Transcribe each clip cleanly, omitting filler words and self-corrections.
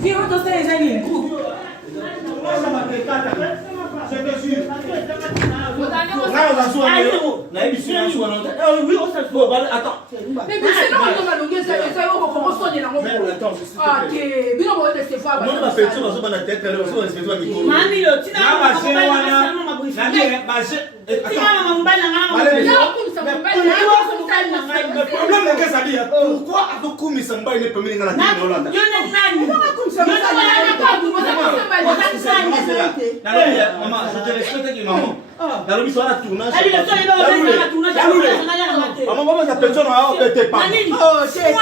Viens, on danser les amis, groupe. Maman, je te respecte que maman. La remise sur la tournage. Maman, maman, ça peut être un peu pas. Oh, c'est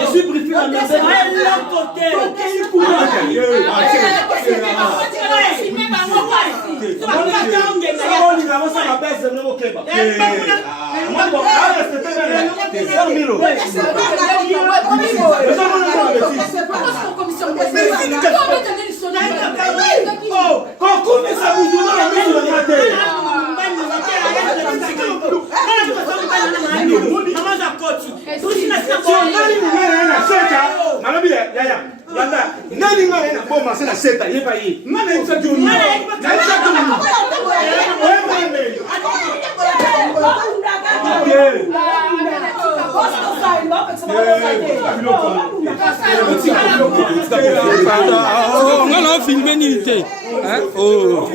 je suis briefé à l'autre côté. On a filmé l'unité. Oh.